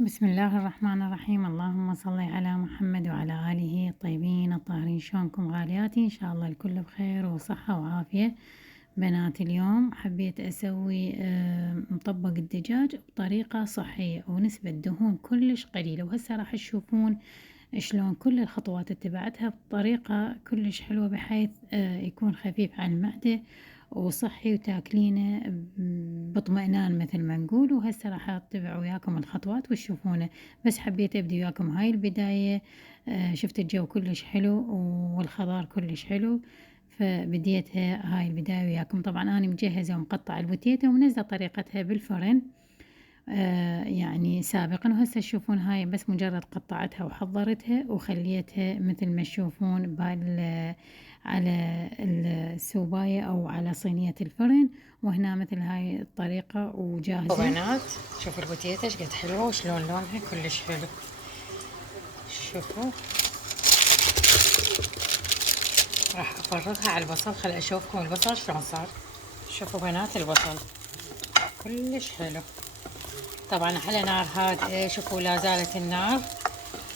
بسم الله الرحمن الرحيم. اللهم صل على محمد وعلى آله الطيبين الطاهرين. شلونكم غالياتي؟ إن شاء الله الكل بخير وصحة وعافية. بنات اليوم حبيت أسوي مطبق الدجاج بطريقة صحية ونسبة دهون كلش قليلة، وهسه راح تشوفون شلون كل الخطوات اتبعتها بطريقة كلش حلوة، بحيث يكون خفيف على المعدة وصحي وتاكلينه باطمئنان مثل ما نقول. وهسه راح اتبع وياكم الخطوات وتشوفونه، بس حبيت ابدي وياكم هاي البداية. شفت الجو كلش حلو والخضار كلش حلو، فبديتها هاي البداية وياكم. طبعا انا مجهزة ومقطعة البوتيتة ومنزلة طريقتها بالفرن يعني سابقا، وهسه تشوفون هاي بس مجرد قطعتها وحضرتها وخليتها مثل ما تشوفون على السوباية او على صينية الفرن، وهنا مثل هاي الطريقة وجاهزة. بنات شوفوا البوتيتا ايش قد حلوه وشلون لونها كلش حلو. شوفوا راح افرغها على البصل، خل اشوفكم البصل شلون صار. شوفوا بنات البصل كلش حلو. طبعا على نار هادئة. شوفوا لا زالت النار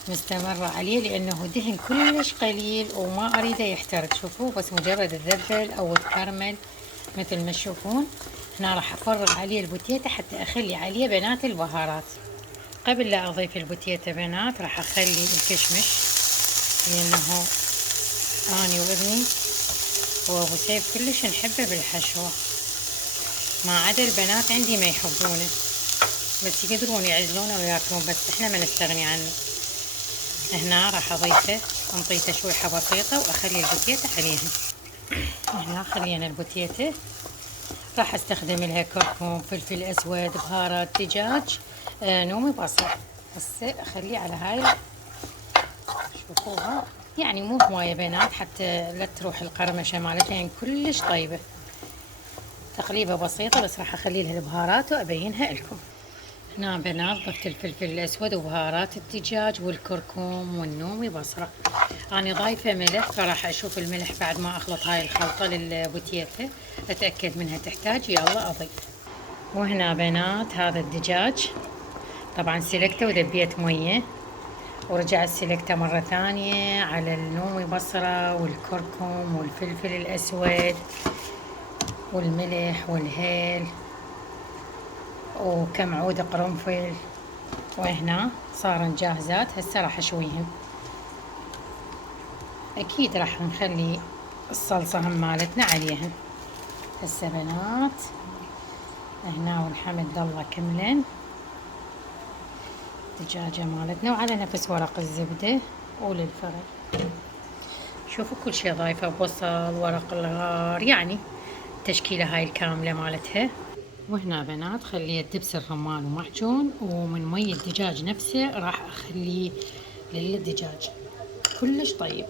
مستمرة عليه لانه دهن كلش قليل وما اريده يحترق. شوفوا بس مجرد الذبل او الكرمل مثل ما تشوفون. هنا راح افرغ عليه البوتيتا حتى اخلي عليه بنات البهارات. قبل لا اضيف البوتيتا بنات راح اخلي الكشمش، لانه اني وابني وابو سيف كلش نحبه بالحشوة، ما عدا البنات عندي ما يحبونه، بس يقدرون يعزلونه وياكلون، بس احنا ما نستغني عنه. هنا راح اضيفه انطيه تشويحة بسيطة واخلي البوتيتا عليها. هنا خلينا البوتيتا راح استخدم لها كركم، فلفل اسود، بهارات دجاج، نومي، بصل. هسه اخليه على هاي. شوفوها يعني مو هواية بنات حتى لا تروح القرمشة مالتها، يعني كلش طيبة. تقليبة بسيطة بس راح اخلي لها البهارات وابينها لكم. هنا بنات ضفت الفلفل الاسود وبهارات الدجاج والكركم والنومي بصرة. انا ضايفة ملح، فراح اشوف الملح بعد ما اخلط هاي الخلطة للبوتيتا، اتأكد منها تحتاج يلا اضيف. وهنا بنات هذا الدجاج طبعا سلقته وذبيت مية، ورجعت سلقته مرة ثانية على النومي بصرة والكركم والفلفل الأسود والملح والهيل وكم عود قرنفل. وهنا صارن جاهزات، هسه راح اشويهن. اكيد راح نخلي الصلصة هم مالتنا عليهن. هسه بنات هنا والحمد الله كملن الدجاجة مالتنا، وعلى نفس ورق الزبدة وللفرن. شوفوا كل شي ضايفة، بصل، ورق الغار، يعني التشكيلة هاي الكاملة مالتها. وهنا بنات خليت دبس الرمان ومعجون، ومن مي الدجاج نفسه راح اخليه للدجاج كلش طيب.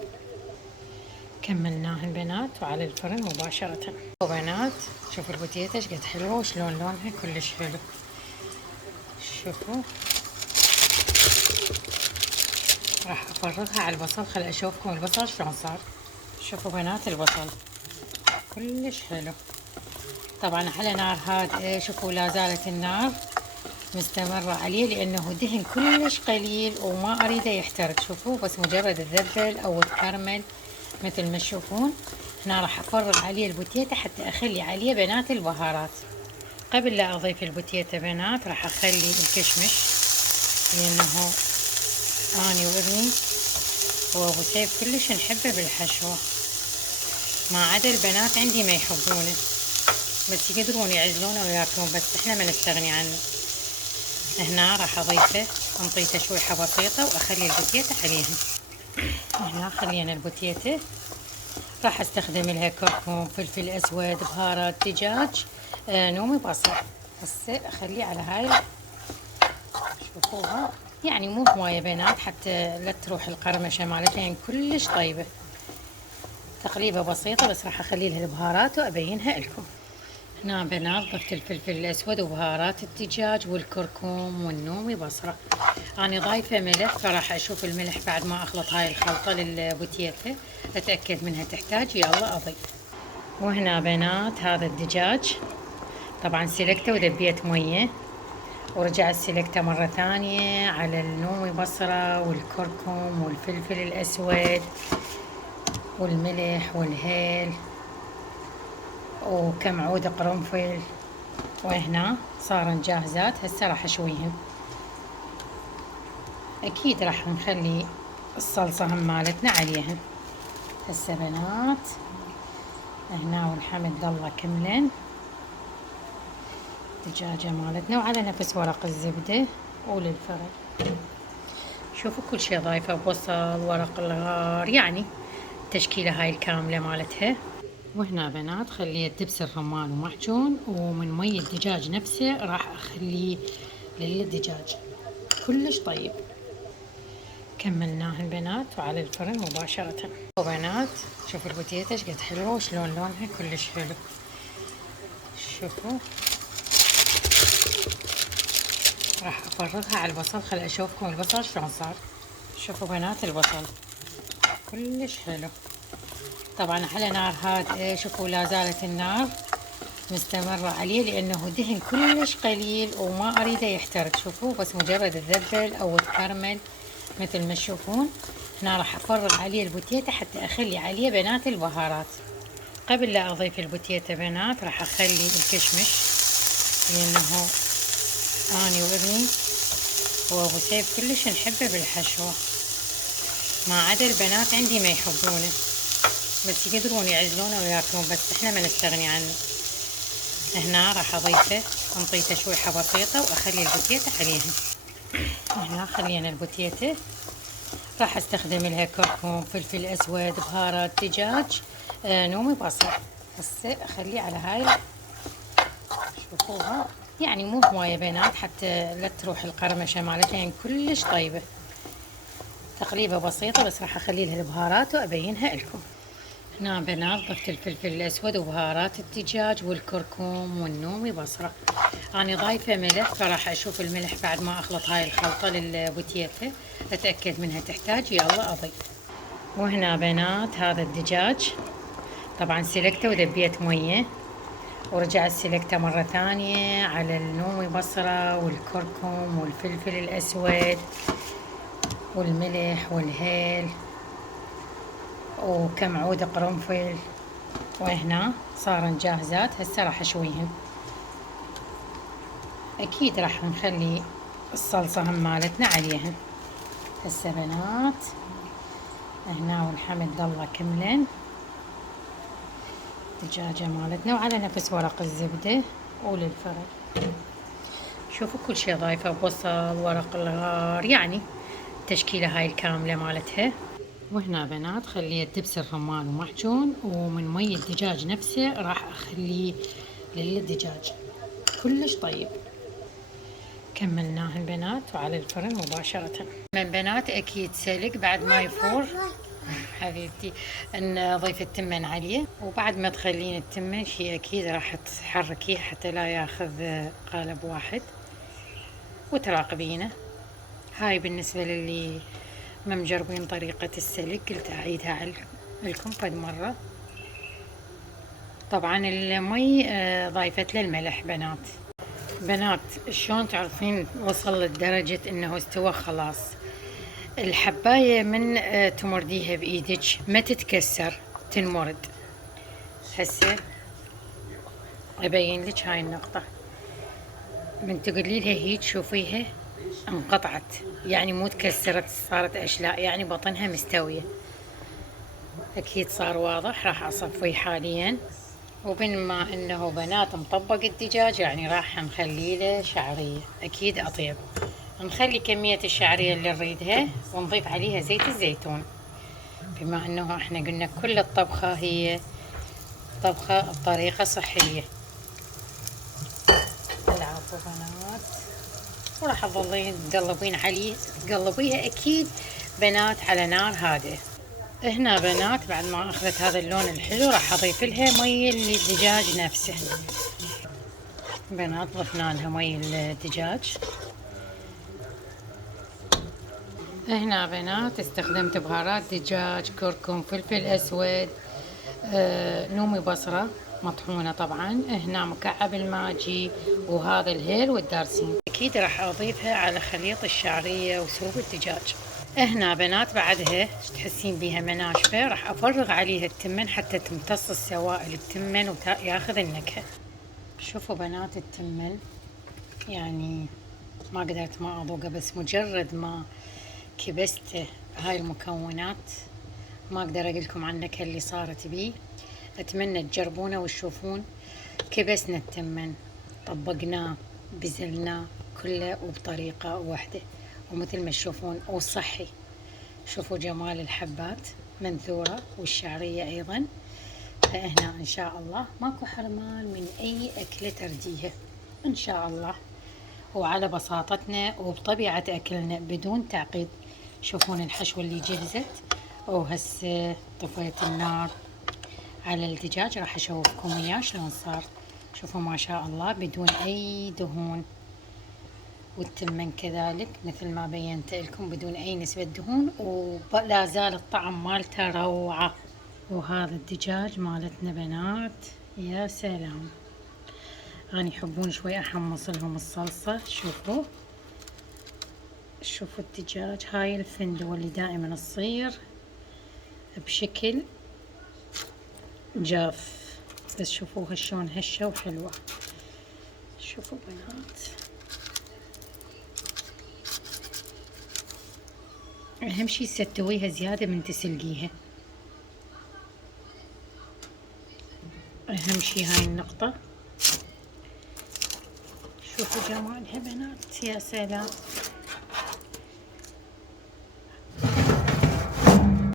كملناه البنات وعلى الفرن مباشرة. وبنات شوفوا البوتيتا ايش قد حلوة وشلون لونها كلش حلو. شوفوا راح افرغها على البصل، خل اشوفكم البصل شلون صار. شوفوا بنات البصل كلش حلو. طبعا على نار هادئة. شوفوا لا زالت النار مستمرة عليه لانه دهن كلش قليل وما اريده يحترق. شوفوا بس مجرد الذبل او الكرمل مثل ما تشوفون. هنا راح افرغ عليه البوتيتا حتى اخلي عليه بنات البهارات. قبل لا اضيف البوتيتا بنات راح اخلي الكشمش، لانه اني وابني وابو سيف كلش نحبه بالحشوة، ما عدا البنات عندي ما يحبونه، بس يقدرون يعزلونه وياكلون، بس احنا ما نستغني عنه. هنا راح اضيفه انطيه تشويحة بسيطة واخلي البوتيتا عليها. هنا خلينا البوتيتا راح استخدم لها كركم، فلفل اسود، بهارات دجاج، نومي، بصل. هسه اخليه على هاي. شوفوها يعني مو هواية بنات حتى لا تروح القرمشة مالتها، يعني كلش طيبة. تقليبة بسيطة بس راح اخلي لها البهارات وابينها لكم. هنا بنات ضفت الفلفل الاسود وبهارات الدجاج والكركم والنومي بصرة. انا ضايفة ملح، فراح اشوف الملح بعد ما اخلط هاي الخلطة للبوتيتا، اتأكد منها تحتاج يلا اضيف. وهنا بنات هذا الدجاج طبعا سلقته وذبيت مية، ورجعت سلقته مرة ثانية على النومي بصرة والكركم والفلفل الأسود والملح والهيل وكم عود قرنفل. وهنا صارن جاهزات، هسه راح اشويهن. اكيد راح نخلي الصلصة هم مالتنا عليهن. هسه بنات هنا والحمد لله كملن الدجاجة مالتنا، وعلى نفس ورق الزبدة وللفرن. شوفوا كل شي ضايفة، بصل، ورق الغار، يعني التشكيلة هاي الكاملة مالتها. وهنا بنات خليت دبس الرمان ومعجون، ومن مي الدجاج نفسه راح اخليه للدجاج كلش طيب. كملناه البنات وعلى الفرن مباشرة. وبنات شوفوا البوتيتا شقد حلوة وشلون لونها كلش حلو. شوفوا راح افرغها على البصل، خل اشوفكم البصل شلون صار. شوفوا بنات البصل كلش حلو. طبعا على نار هادئة. شوفوا لا زالت النار مستمرة عليه لأنه دهن كلش قليل وما أريده يحترق. شوفوا بس مجرد الذبل أو الكرمل مثل ما تشوفون. هنا راح أفرغ عليه البوتيتا حتى أخلي عليه بنات البهارات. قبل لا أضيف البوتيتا بنات راح أخلي الكشمش، لأنه أنا وابني وأبو سيف كلش نحبه بالحشوة، ما عدا البنات عندي ما يحبونه، بس يقدرون يعزلونه وياكلون، بس احنا ما نستغني عنه. هنا راح اضيفه انطيه تشويحه بسيطه واخلي البوتيتا عليها. هنا خلينا البوتيتا راح استخدم لها كركم، فلفل اسود، بهارات دجاج، نومي بصل. هسه اخليه على هاي. شوفوها يعني مو هوايه بنات حتى لا تروح القرمشه مالتها، يعني كلش طيبه. تقليبه بسيطه بس راح اخلي لها البهارات وابينها لكم. هنا بنات ضفت الفلفل الأسود وبهارات الدجاج والكركم والنومي بصرة. أنا ضايفة ملح، فراح أشوف الملح بعد ما أخلط هاي الخلطة للبوتيتا أتأكد منها تحتاج، يلا أضيف. وهنا بنات هذا الدجاج طبعا سلقته وذبيت مية، ورجعت سلقته مرة ثانية على النومي بصرة والكركم والفلفل الأسود والملح والهيل وكم عود قرنفل. وهنا صارن جاهزات، هسه راح اشويهن. اكيد راح نخلي الصلصة هم مالتنا عليهن. هسه بنات هنا والحمد لله كملن الدجاجة مالتنا، وعلى نفس ورق الزبدة وللفرن. شوفوا كل شي ضايفة، بصل، ورق الغار، يعني التشكيلة هاي الكاملة مالتها. وهنا بنات خليت دبس الرمان ومعجون، ومن مي الدجاج نفسه راح اخليه للدجاج كلش طيب. كملناه البنات وعلى الفرن مباشرة. من بنات اكيد سلق بعد ما يفور حبيبتي نضيف التمن عليه، وبعد ما تخلين التمن شي اكيد راح تحركيه حتى لا ياخذ قالب واحد وتراقبينه. هاي بالنسبة للي ما مجربين طريقة السلق، قلت اعيدها لكم فد مرة. طبعا المي ضايفت له الملح بنات شلون تعرفين وصل لدرجة انه استوى خلاص؟ الحباية من تمرديها بايدك ما تتكسر، تنمرد. هسه ابين لك هاي النقطة، من تقولي لها هيك شوفيها انقطعت، يعني مو تكسرت، صارت اشلاء، يعني بطنها مستوية. اكيد صار واضح. راح اصفيه حاليا، وبما انه بنات مطبق الدجاج يعني راح نخلي له شعرية اكيد اطيب. نخلي كمية الشعرية اللي نريدها ونضيف عليها زيت الزيتون، بما انه احنا قلنا كل الطبخة هي طبخة بطريقة صحية. العفو بنات. وراح تظلين تقلبين عليه، تقلبيها اكيد بنات على نار هادئة. هنا بنات بعد ما اخذت هذا اللون الحلو راح اضيف لها مي الدجاج نفسه. بنات ضفنا لها مي الدجاج. هنا بنات استخدمت بهارات دجاج، كركم، فلفل اسود، نومي بصرة مطحونة طبعا، هنا مكعب الماجي، وهذا الهيل والدارسين. أكيد راح أضيفها على خليط الشعرية وسوق الدجاج. هنا بنات بعدها تحسين بيها مناشفة، راح أفرغ عليها التمن حتى تمتص السوائل التمن وياخذ النكهة. شوفوا بنات التمن يعني ما قدرت ما أذوقه، بس مجرد ما كبست هاي المكونات ما أقدر أقول لكم عن النكهة اللي صارت بيه. أتمنى تجربونه وتشوفون. كبسنا التمن، طبقناه، بزلناه كله وبطريقة واحدة، ومثل ما تشوفون وصحي. شوفوا جمال الحبات منثورة والشعرية أيضا. فهنا إن شاء الله ماكو حرمان من أي أكلة ترديها إن شاء الله، وعلى بساطتنا وبطبيعة أكلنا بدون تعقيد. شوفون الحشوة اللي جهزت، وهسه طفيت النار على الدجاج، راح أشوفكم إياه شلون صار. شوفوا ما شاء الله بدون أي دهون، والتمن كذلك مثل ما بينت لكم بدون أي نسبة دهون، ولا زال الطعم مالته روعة. وهذا الدجاج مالتنا بنات يا سلام. أنا يحبون شوي أحمص لهم الصلصة. شوفوا الدجاج، هاي الفندق اللي دائما تصير بشكل جاف، بس شوفوها شلون هشة وحلوة. شوفوا بنات، أهم شي تستويها زيادة من تسلقيها، أهم شي هاي النقطة. شوفوا جمالها بنات يا سلام.